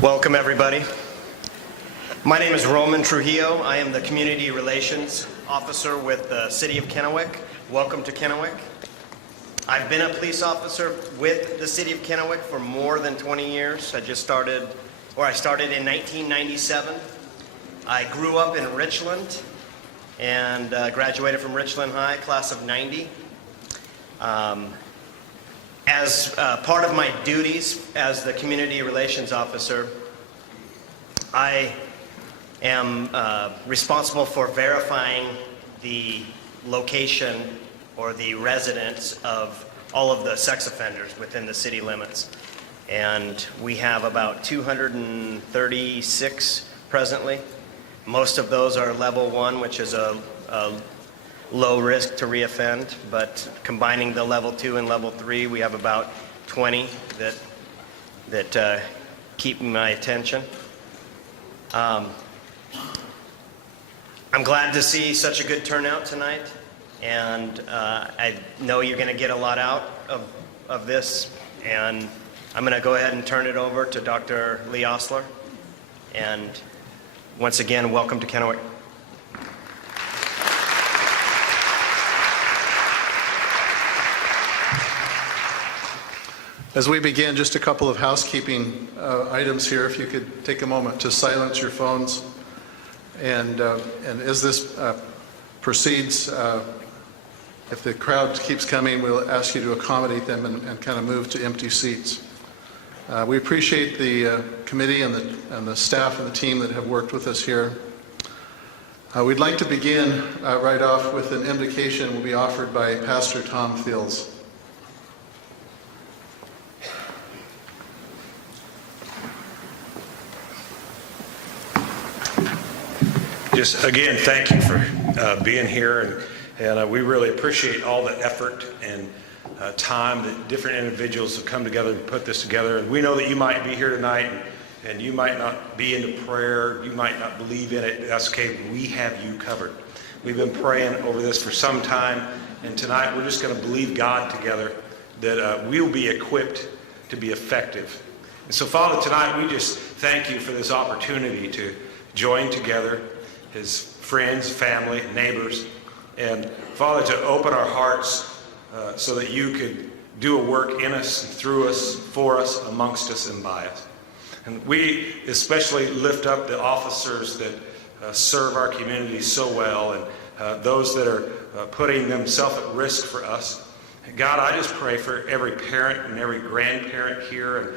Welcome, everybody. My name is Roman Trujillo. I am the Community Relations Officer with the City of Kennewick. Welcome to Kennewick. I've been a police officer with the City of Kennewick for more than 20 years. I started in 1997. I grew up in Richland and graduated from Richland High, class of 90. As part of my duties as the Community Relations Officer, I am responsible for verifying the location or the residence of all of the sex offenders within the city limits. And we have about 236 presently. Most of those are level 1, which is a low risk to reoffend, but combining the level 2 and level 3, we have about 20 that keep my attention. I'm glad to see such a good turnout tonight, and I know you're going to get a lot out of this, and I'm going to go ahead and turn it over to Dr. Lee Osler. And once again, welcome to Kennewick. As we begin, just a couple of housekeeping items here. If you could take a moment to silence your phones. And as this proceeds, if the crowd keeps coming, we'll ask you to accommodate them and kind of move to empty seats. We appreciate the committee and the staff and the team that have worked with us here. We'd like to begin right off with an invocation will be offered by Pastor Tom Fields. Just again, thank you for being here, and we really appreciate all the effort and time that different individuals have come together and put this together. And we know that you might be here tonight and you might not be into prayer, you might not believe in it. That's okay. We have you covered. We've been praying over this for some time, and tonight we're just going to believe God together that we'll be equipped to be effective. And so, Father, tonight we just thank you for this opportunity to join together as friends, family, neighbors, and Father, to open our hearts so that you could do a work in us, through us, for us, amongst us, and by us. And we especially lift up the officers that serve our community so well, and those that are putting themselves at risk for us. God, I just pray for every parent and every grandparent here and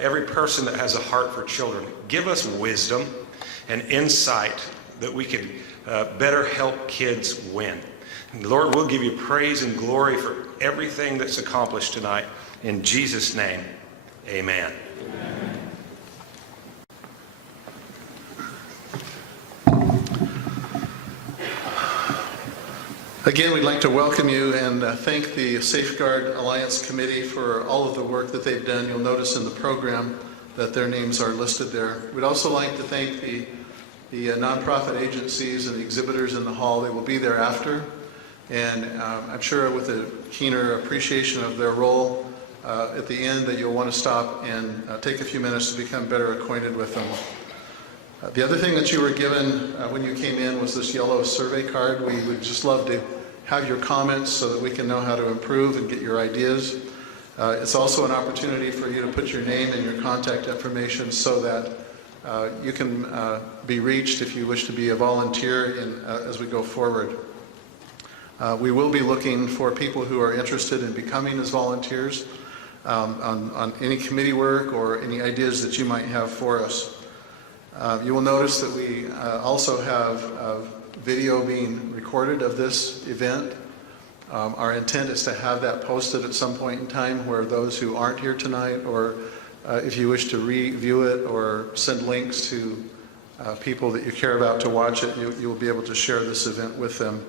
every person that has a heart for children. Give us wisdom and insight that we can better help kids win. And Lord, we'll give you praise and glory for everything that's accomplished tonight. In Jesus' name, amen. Again, we'd like to welcome you and thank the Safeguard Alliance Committee for all of the work that they've done. You'll notice in the program that their names are listed there. We'd also like to thank the nonprofit agencies and the exhibitors in the hall. They will be there after, and I'm sure with a keener appreciation of their role at the end that you'll want to stop and take a few minutes to become better acquainted with them. The other thing that you were given when you came in was this yellow survey card. We would just love to have your comments so that we can know how to improve and get your ideas. It's also an opportunity for you to put your name and your contact information so that you can be reached if you wish to be a volunteer as we go forward. We will be looking for people who are interested in becoming as volunteers on any committee work or any ideas that you might have for us. You will notice that we also have video being recorded of this event. Our intent is to have that posted at some point in time where those who aren't here tonight, or if you wish to review it or send links to people that you care about to watch it, you will be able to share this event with them.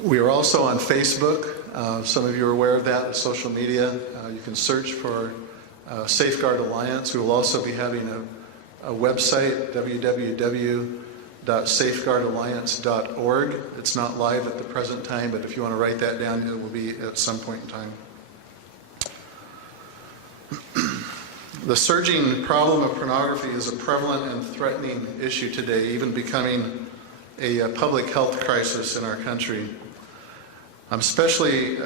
We are also on Facebook. Some of you are aware of that, social media. You can search for Safeguard Alliance. We will also be having a website, www.safeguardalliance.org. It's not live at the present time, but if you want to write that down, it will be at some point in time. The surging problem of pornography is a prevalent and threatening issue today, even becoming a public health crisis in our country. I'm especially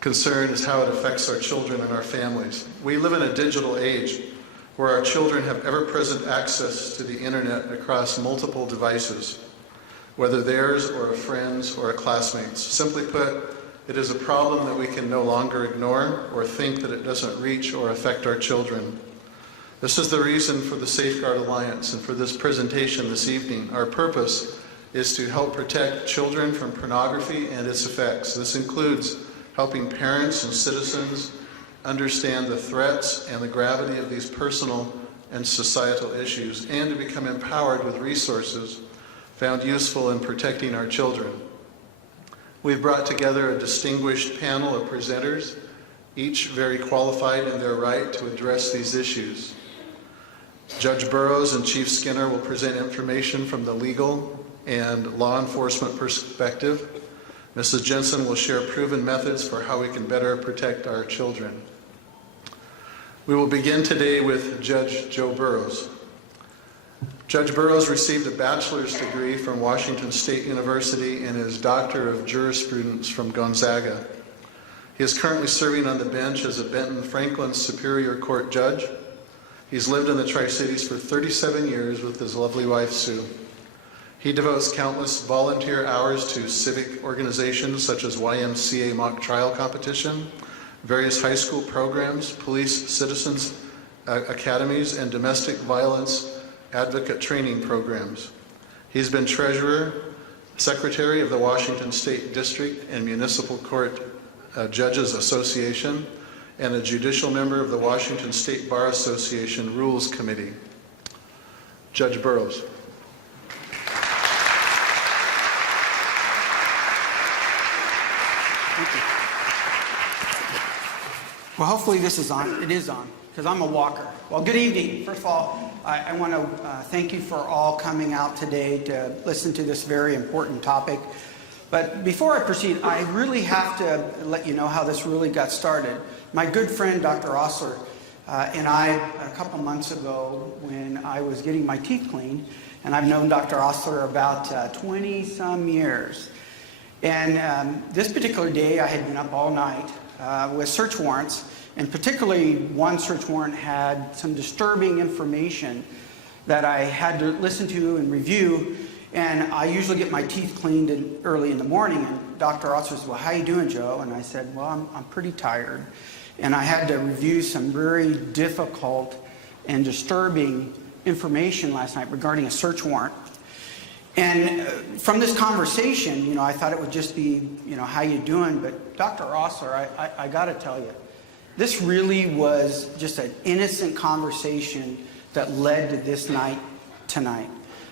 concerned is how it affects our children and our families. We live in a digital age where our children have ever-present access to the internet across multiple devices, whether theirs or a friend's or a classmate's. Simply put, it is a problem that we can no longer ignore or think that it doesn't reach or affect our children. This is the reason for the Safeguard Alliance and for this presentation this evening. Our purpose is to help protect children from pornography and its effects. This includes helping parents and citizens understand the threats and the gravity of these personal and societal issues, and to become empowered with resources found useful in protecting our children. We've brought together a distinguished panel of presenters, each very qualified in their right to address these issues. Judge Burrowes and Chief Skinner will present information from the legal and law enforcement perspective. Mrs. Jensen will share proven methods for how we can better protect our children. We will begin today with Judge Joe Burrowes. Judge Burrowes received a bachelor's degree from Washington State University and his Doctor of Jurisprudence from Gonzaga. He is currently serving on the bench as a Benton Franklin Superior Court judge. He's lived in the Tri-Cities for 37 years with his lovely wife, Sue. He devotes countless volunteer hours to civic organizations such as YMCA mock trial competition, various high school programs, police citizens academies, and domestic violence advocate training programs. He's been treasurer, secretary of the Washington State District and Municipal Court Judges Association, and a judicial member of the Washington State Bar Association Rules Committee. Judge Burrowes. Well, hopefully this is on. It is on, because I'm a walker. Well, good evening. First of all, I want to thank you for all coming out today to listen to this very important topic. But before I proceed, I really have to let you know how this really got started. My good friend, Dr. Osler, and I, a couple months ago, when I was getting my teeth cleaned, and I've known Dr. Osler about 20-some years. And this particular day, I had been up all night with search warrants, and particularly one search warrant had some disturbing information that I had to listen to and review. And I usually get my teeth cleaned early in the morning, and Dr. Osler said, well, how you doing, Joe? And I said, well, I'm pretty tired. And I had to review some very difficult and disturbing information last night regarding a search warrant. And from this conversation, I thought it would just be, how you doing? But Dr. Osler, I got to tell you, this really was just an innocent conversation that led to this night tonight.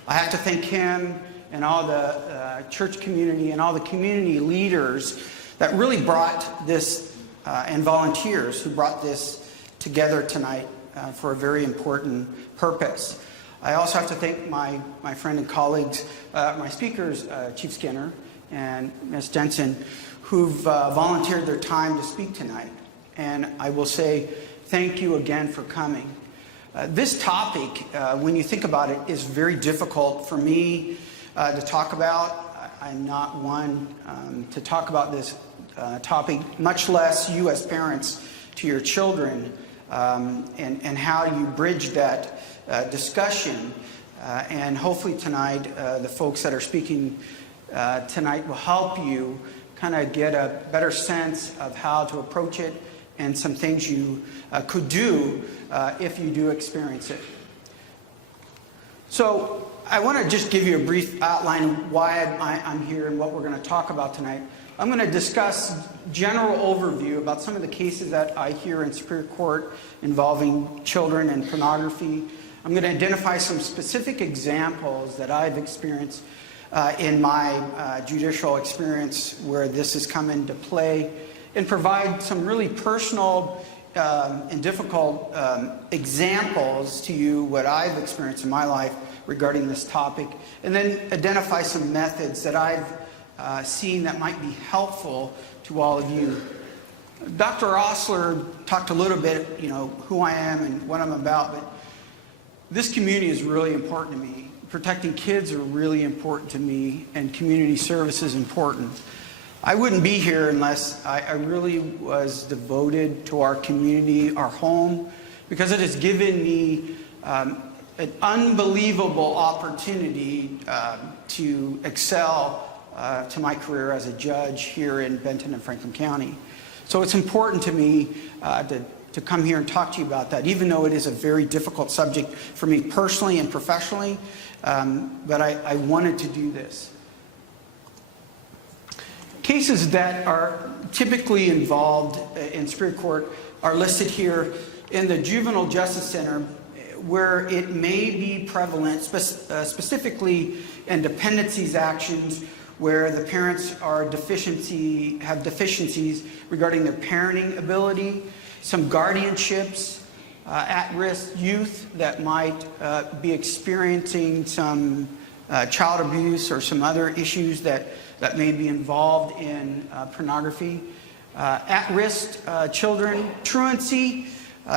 I have to thank him and all the church community and all the community leaders that really brought this, and volunteers who brought this together tonight for a very important purpose. I also have to thank my friend and colleagues, my speakers, Chief Skinner and Ms. Jensen, who've volunteered their time to speak tonight. And I will say thank you again for coming. This topic, when you think about it, is very difficult for me to talk about. I'm not one to talk about this topic, much less you as parents to your children, and how you bridge that discussion. And hopefully tonight, the folks that are speaking tonight will help you kind of get a better sense of how to approach it and some things you could do if you do experience it. So I want to just give you a brief outline of why I'm here and what we're going to talk about tonight. I'm going to discuss general overview about some of the cases that I hear in Superior Court involving children and pornography. I'm going to identify some specific examples that I've experienced in my judicial experience where this has come into play, and provide some really personal and difficult examples to you, what I've experienced in my life regarding this topic, and then identify some methods that I've seen that might be helpful to all of you. Dr. Osler talked a little bit, who I am and what I'm about, but this community is really important to me. Protecting kids are really important to me, and community service is important. I wouldn't be here unless I really was devoted to our community, our home, because it has given me an unbelievable opportunity to excel to my career as a judge here in Benton and Franklin County. So it's important to me to come here and talk to you about that, even though it is a very difficult subject for me personally and professionally, but I wanted to do this. Cases that are typically involved in Superior Court are listed here in the Juvenile Justice Center, where it may be prevalent, specifically in dependencies actions, where the parents are have deficiencies regarding their parenting ability, some guardianships, at-risk youth that might be experiencing some child abuse or some other issues that may be involved in pornography, at-risk children, truancy.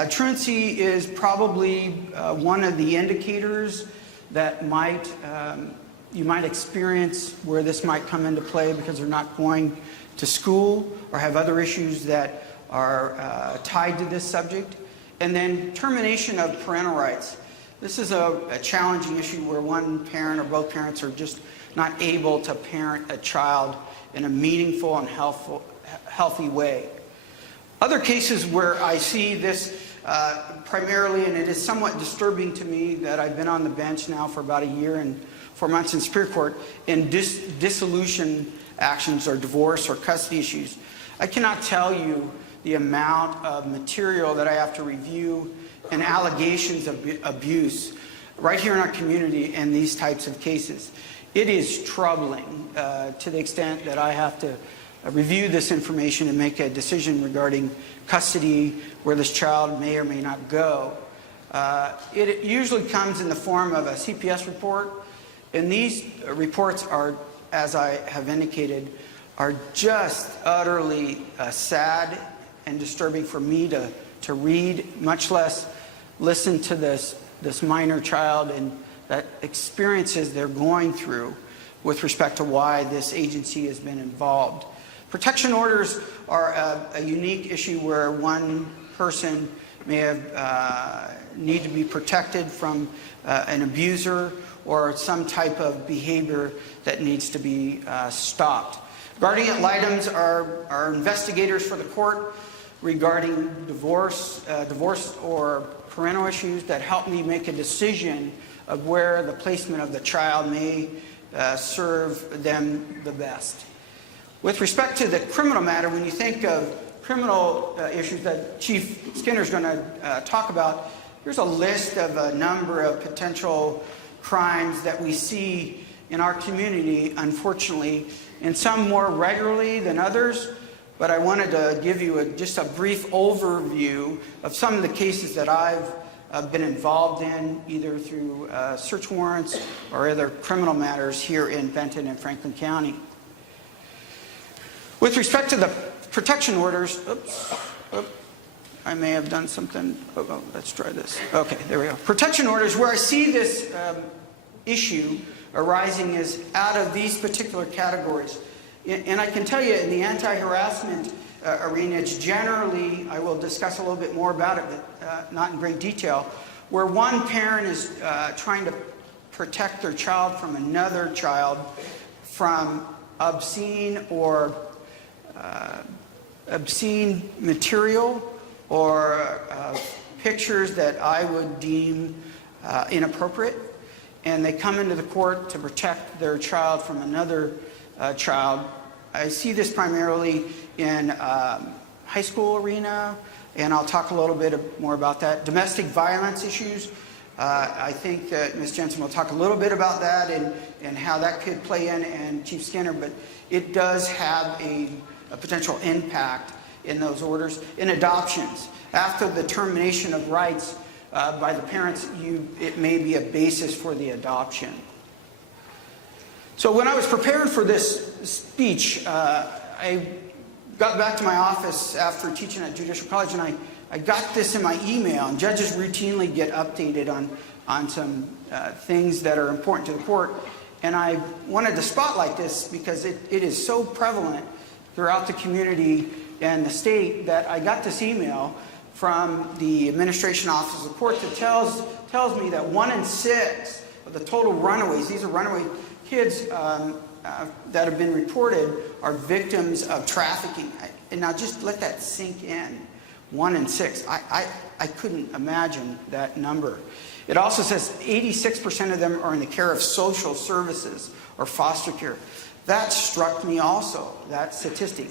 Truancy is probably one of the indicators that you might experience where this might come into play because they're not going to school or have other issues that are tied to this subject. And then termination of parental rights. This is a challenging issue where one parent or both parents are just not able to parent a child in a meaningful and healthy way. Other cases where I see this primarily, and it is somewhat disturbing to me that I've been on the bench now for about a year and 4 months in Superior Court, in dissolution actions or divorce or custody issues. I cannot tell you the amount of material that I have to review and allegations of abuse right here in our community in these types of cases. It is troubling to the extent that I have to review this information and make a decision regarding custody, where this child may or may not go. It usually comes in the form of a CPS report, and these reports are, as I have indicated, are just utterly sad and disturbing for me to read, much less listen to this minor child and that experiences they're going through with respect to why this agency has been involved. Protection orders are a unique issue where one person may have need to be protected from an abuser or some type of behavior that needs to be stopped. Guardian ad litems are investigators for the court regarding divorce or parental issues that help me make a decision of where the placement of the child may serve them the best. With respect to the criminal matter, when you think of criminal issues that Chief Skinner is going to talk about, here's a list of a number of potential crimes that we see in our community, unfortunately, and some more regularly than others. But I wanted to give you just a brief overview of some of the cases that I've been involved in, either through search warrants or other criminal matters here in Benton and Franklin County. With respect to the protection orders, I may have done something. Let's try this. Okay, there we go. Protection orders, where I see this issue arising is out of these particular categories. And I can tell you in the anti-harassment arena, it's generally, I will discuss a little bit more about it, but not in great detail, where one parent is trying to protect their child from another child from obscene or obscene material or pictures that I would deem inappropriate, and they come into the court to protect their child from another child. I see this primarily in high school arena, and I'll talk a little bit more about that. Domestic violence issues, I think that Ms. Jensen will talk a little bit about that and how that could play in, and Chief Skinner, but it does have a potential impact in those orders. In adoptions, after the termination of rights by the parents, it may be a basis for the adoption. So when I was preparing for this speech, I got back to my office after teaching at Judicial College, and I got this in my email, and judges routinely get updated on some things that are important to the court. And I wanted to spotlight this because it is so prevalent throughout the community and the state that I got this email from the Administration Office of the Court that tells me that 1 in 6 of the total runaways, these are runaway kids that have been reported, are victims of trafficking. And now just let that sink in. 1 in 6. I couldn't imagine that number. It also says 86% of them are in the care of social services or foster care. That struck me also, that statistic.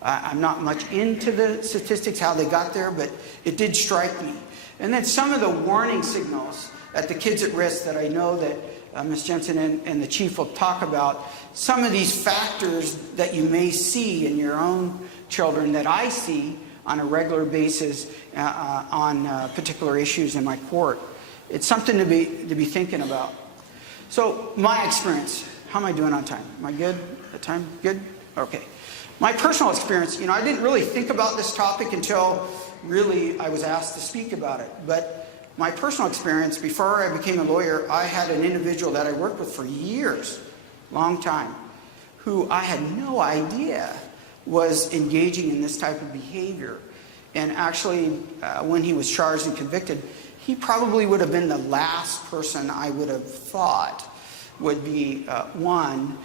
I'm not much into the statistics, how they got there, but it did strike me. And then some of the warning signals at the kids at risk that I know that Ms. Jensen and the chief will talk about, some of these factors that you may see in your own children that I see on a regular basis on particular issues in my court. It's something to be thinking about. So my experience, how am I doing on time? Am I good? The time? Good? Okay. My personal experience, I didn't really think about this topic until really I was asked to speak about it. But my personal experience, before I became a lawyer, I had an individual that I worked with for years, long time, who I had no idea was engaging in this type of behavior. And actually, when he was charged and convicted, he probably would have been the last person I would have thought would be, one,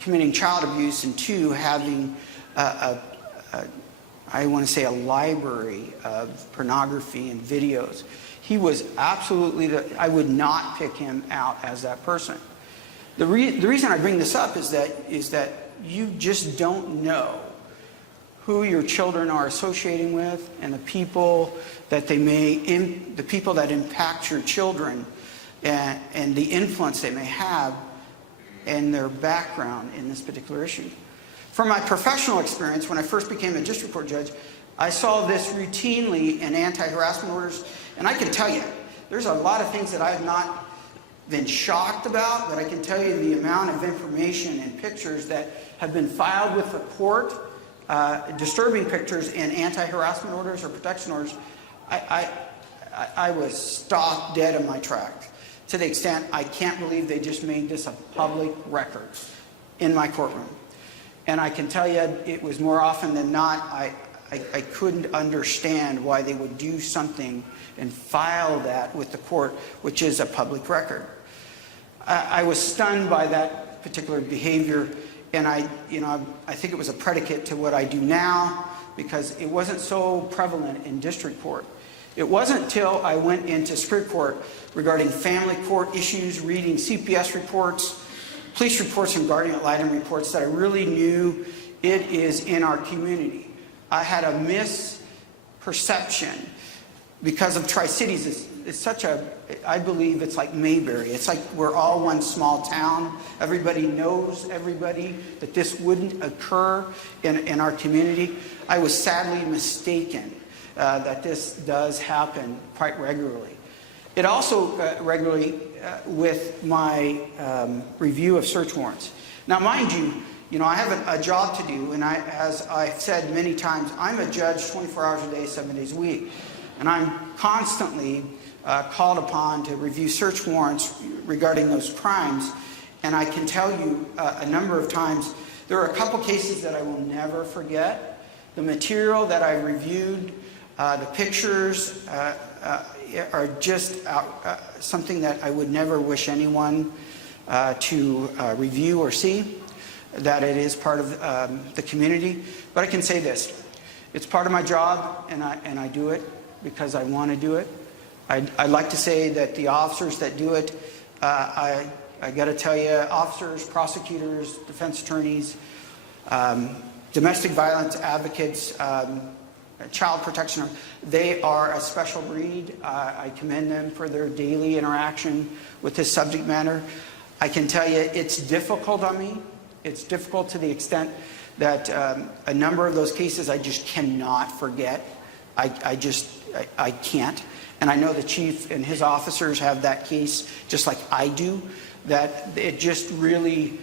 committing child abuse, and two, having I want to say a library of pornography and videos. He was absolutely, I would not pick him out as that person. The reason I bring this up is that you just don't know who your children are associating with, and the people that the people that impact your children, and the influence they may have and their background in this particular issue. From my professional experience, when I first became a district court judge, I saw this routinely in anti-harassment orders, and I can tell you, there's a lot of things that I have not been shocked about, but I can tell you the amount of information and pictures that have been filed with the court, disturbing pictures in anti-harassment orders or protection orders. I was stopped dead in my tracks, to the extent I can't believe they just made this a public record in my courtroom. And I can tell you, it was more often than not, I couldn't understand why they would do something and file that with the court, which is a public record. I was stunned by that particular behavior, and I think it was a predicate to what I do now, because it wasn't so prevalent in district court. It wasn't until I went into circuit court regarding family court issues, reading CPS reports, police reports, and guardian ad litem reports, that I really knew it is in our community. I had a misperception because of Tri-Cities. It's such a, I believe it's like Mayberry. It's like we're all one small town. Everybody knows everybody, that this wouldn't occur in our community. I was sadly mistaken that this does happen quite regularly. It also regularly with my review of search warrants. Now, mind you, I have a job to do, and as I've said many times, I'm a judge 24 hours a day, 7 days a week. And I'm constantly called upon to review search warrants regarding those crimes. And I can tell you a number of times, there are a couple cases that I will never forget. The material that I reviewed, the pictures are just something that I would never wish anyone to review or see, that it is part of the community. But I can say this, it's part of my job, and I do it because I want to do it. I'd like to say that the officers that do it, I got to tell you, officers, prosecutors, defense attorneys, domestic violence advocates, child protection, they are a special breed. I commend them for their daily interaction with this subject matter. I can tell you it's difficult on me. It's difficult to the extent that a number of those cases I just cannot forget. I can't. And I know the chief and his officers have that case just like I do, that it just really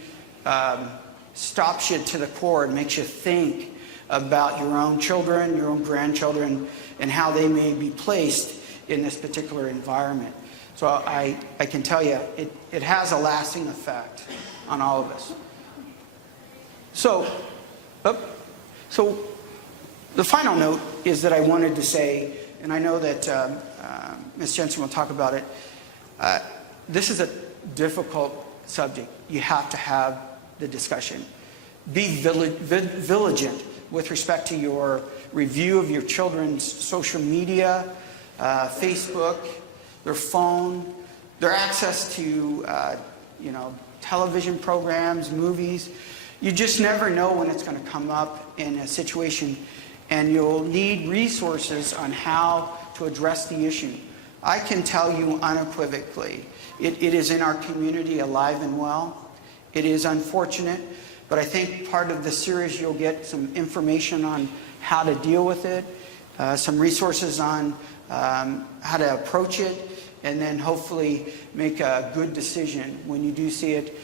stops you to the core and makes you think about your own children, your own grandchildren, and how they may be placed in this particular environment. So I can tell you, it has a lasting effect on all of us. So the final note is that I wanted to say, and I know that Ms. Jensen will talk about it, this is a difficult subject. You have to have the discussion. Be vigilant with respect to your review of your children's social media, Facebook, their phone, their access to television programs, movies. You just never know when it's going to come up in a situation, and you'll need resources on how to address the issue. I can tell you unequivocally, it is in our community alive and well. It is unfortunate, but I think part of the series you'll get some information on how to deal with it, some resources on how to approach it, and then hopefully make a good decision when you do see it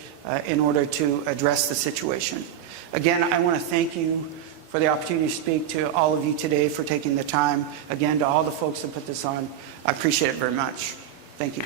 in order to address the situation. Again, I want to thank you for the opportunity to speak to all of you today, for taking the time. Again, to all the folks that put this on, I appreciate it very much. Thank you.